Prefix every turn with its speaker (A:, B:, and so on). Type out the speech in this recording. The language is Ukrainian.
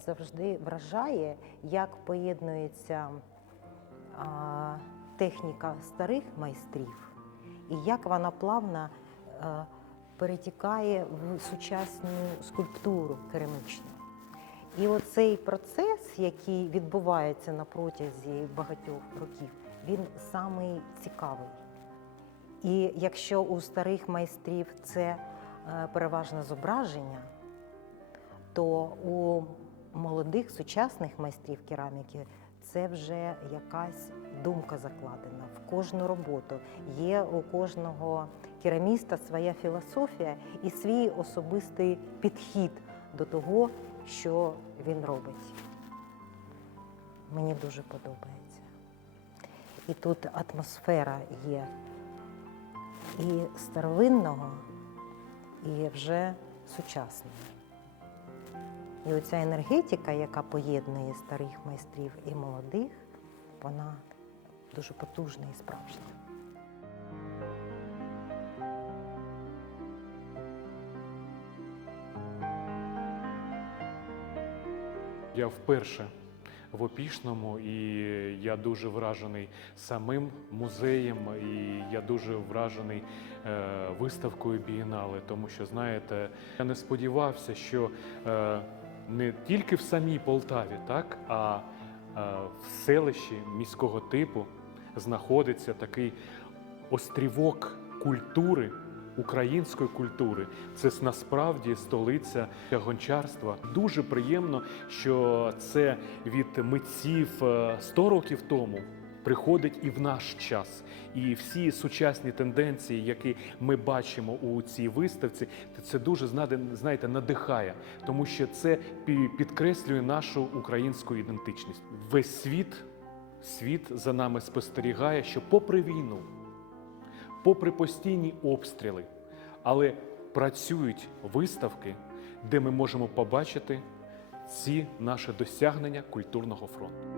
A: завжди вражає, як поєднується а, техніка старих майстрів і як вона плавно е, перетікає в сучасну скульптуру керамічну. І оцей процес, який відбувається на протязі багатьох років, він самий цікавий. І якщо у старих майстрів це е, переважно зображення, то у молодих сучасних майстрів кераміки це вже якась думка закладена в кожну роботу. Є у кожного кераміста своя філософія і свій особистий підхід до того, що він робить. Мені дуже подобається. І тут атмосфера є і старовинного, і вже сучасного. І оця енергетика, яка поєднує старих майстрів і молодих, вона дуже потужна і справжня.
B: Я вперше в Опішному, і я дуже вражений самим музеєм, і я дуже вражений е, виставкою Бієнале, тому що, знаєте, я не сподівався, що е, не тільки в самій Полтаві, так, а е, в селищі міського типу знаходиться такий острівок культури. Української культури це насправді столиця гончарства. Дуже приємно, що це від митців е, 100 років тому приходить і в наш час. І всі сучасні тенденції, які ми бачимо у цій виставці, це дуже знаєте, надихає, тому що це підкреслює нашу українську ідентичність. Весь світ, світ за нами спостерігає, що попри війну попри постійні обстріли, але працюють виставки, де ми можемо побачити ці наші досягнення культурного фронту.